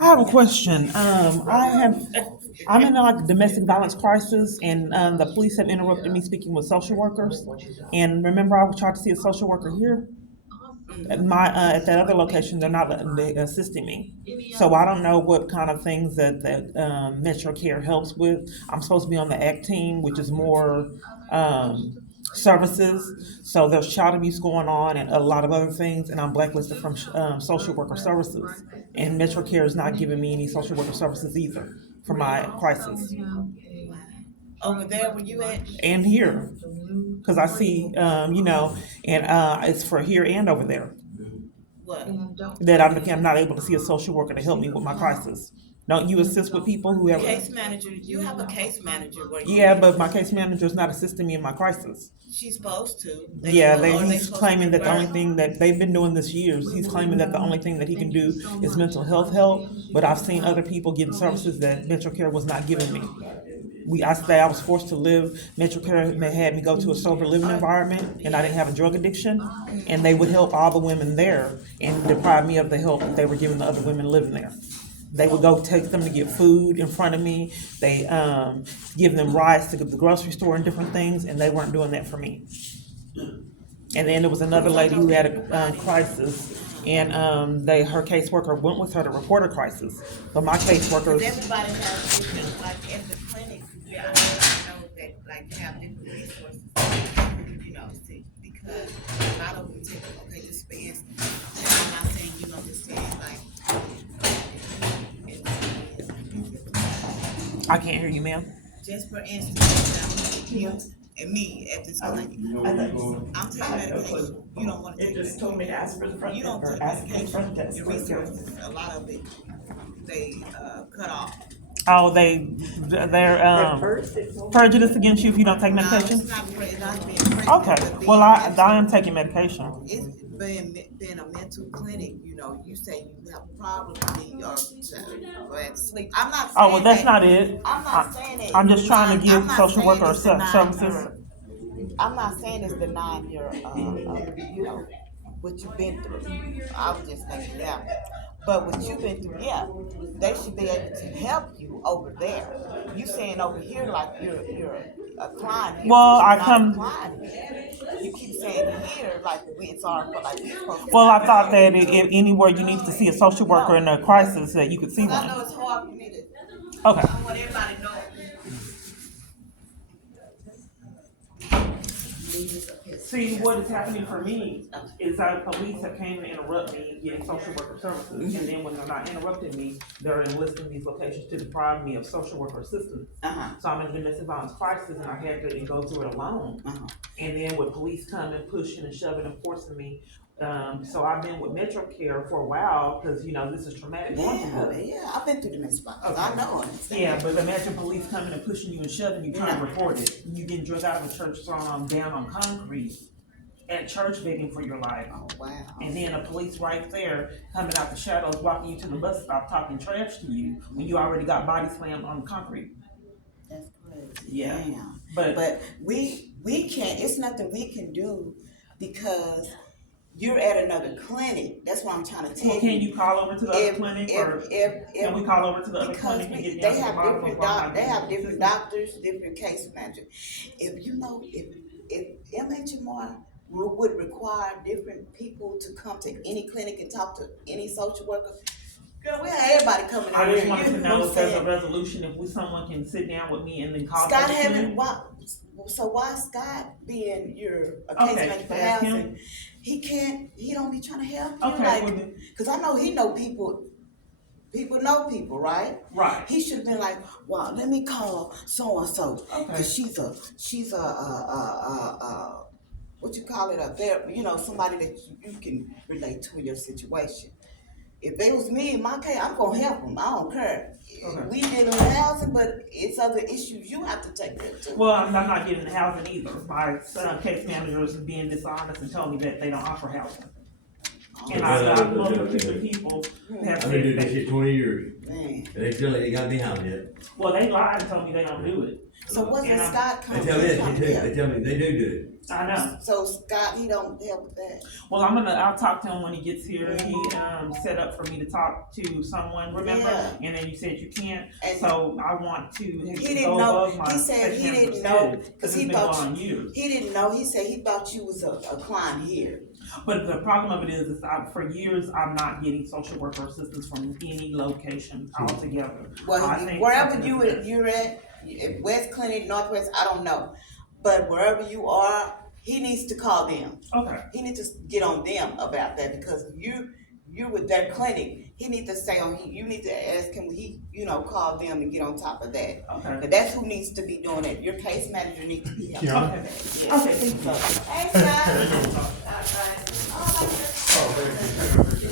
I have a question. I'm in like a domestic violence crisis, and the police have interrupted me speaking with social workers. And remember, I tried to see a social worker here. At that other location, they're not assisting me. So I don't know what kind of things that Metro Care helps with. I'm supposed to be on the ACT team, which is more um, services. So there's child abuse going on and a lot of other things, and I'm blacklisted from social worker services. And Metro Care is not giving me any social worker services either for my crisis. Over there where you at? And here, because I see, and it's for here and over there What? that I'm not able to see a social worker to help me with my crisis. Don't you assist with people who have? Case manager, you have a case manager where you. Yeah, but my case manager is not assisting me in my crisis. She's supposed to. Yeah, Are they he's supposed claiming to that the only refer? thing that they've been doing this years, he's claiming that the only thing that he can do is mental health help. But I've seen other people getting services that Metro Care was not giving me. I was forced to live. Metro Care they had me go to a sober living environment, and I didn't have a drug addiction, and they would help all the women there and deprive me of the help that they were giving the other women living there. They would go take them to get food in front of me. They give them rides to the grocery store and different things, and they weren't doing that for me. And then there was another lady who had a crisis, and her caseworker went with her to report her crisis. But my caseworker, Everybody has different, like at the clinic, yeah, I know that, like, you have different resources, see, because a lot of them take, okay, just for instance, and I'm not saying, just saying, like, I can't hear you, ma'am. just for instance, you and me at this clinic, I'm taking medication, you don't wanna take It just medication. told me to ask for the front You don't desk, or take ask for the front medication, desk. your resources, a lot of it, they, cut off. Oh, they're At first, it told me. prejudice against you if you don't take No, medication. it's not, it's not being pregnant, Okay, but being well I mental. am taking medication. It's being a mental clinic, you say you have problems with or at sleep. I'm not saying Oh well, that's that. not it. I'm not saying that. I'm just trying to I'm give not social saying worker it's denying services. I'm not saying it's denying your, what you've been through. I was just thinking, yeah. But what you've been through, yeah, they should be able to help you over there. You saying over here like you're a client here, Well, but I you're not a come. client here. You keep saying here like it's our like we're supposed to Well, I help thought you. that if anywhere you need to see a social worker in a crisis, that you could see 'Cause I know one. it's hard for me to. Okay. I want everybody to know. See, what is happening for me is that police have came to interrupt me getting social worker services, and then when they're not interrupting me, they're enlisting these locations to deprive me of social worker assistance. So I'm in a domestic violence crisis, and I had to go through it alone. And then with police coming, pushing and shoving and forcing me, so I've been with Metro Care for a while because this is traumatic. Yeah, I've been through the municipal. Okay. I know. Yeah, but imagine police coming and pushing you and shoving you, trying to report it. You getting drugged out of a church down on concrete at church begging for your life. Oh wow. And then a police right there coming out the shadows, walking you to the bus stop, talking trash to you when you already got body slammed on the concrete. That's crazy. Yeah. Damn. But But we can't. It's nothing we can do because you're at another clinic. That's why I'm trying to tell well, can you call over to the other clinic, or can we call over to the other because clinic and get they down to the have bottom different of why I'm not they getting have different assistance? doctors, different case managers. If MHMR would require different people to come to any clinic and talk to any social worker, girl, we have everybody coming I in just here. wanted You to know know what if I'm there's a saying? resolution, if someone can sit down with me and then call. Scott the haven't clinic. why Scott being your a case Okay, manager for ask him. housing, he don't be trying to help you, Okay, like, well, cause I know he know people know people, right? right. He should have been like, well, let me call so and so, Okay. cause she's a what you call it, a therapy, somebody that you can relate to in your situation. If it was me in my case, I'm gonna help them. I don't care. Okay. We did in housing, but it's other issues you have to take care of too. Well, I'm not getting the housing either. My case manager is being dishonest and telling me that they don't offer housing. And I've multitude of people have I've been doing said this shit 20 years. Man. then? They still ain't got me out yet. Well, they lied and told me they don't do it. So what's the And Scott They come tell me from? that, they do, they tell me they do I know. So Scott, he don't help with that? Well, I'll talk to him when he gets here. He set up for me to talk to someone, remember? Yeah. And then you said you can't. And So I want to he go didn't know, above my he said he section didn't know, percentage, cause it's he been going thought, on years. he didn't know, he said he thought you was a client here. But the problem of it is for years, I'm not getting social worker assistance from any location altogether. Well, I think wherever something you're at, West Clinic, Northwest, I don't know. But wherever you are, he needs to call them. Okay. He needs to get on them about that because you're with their clinic. He needs to stay on, you need to ask him, call them and get on top of that. Okay. But that's who needs to be doing it. Your case manager needs to be on top of that. Yes. Okay, thank you. Hey, Scott. All right. Oh, my goodness.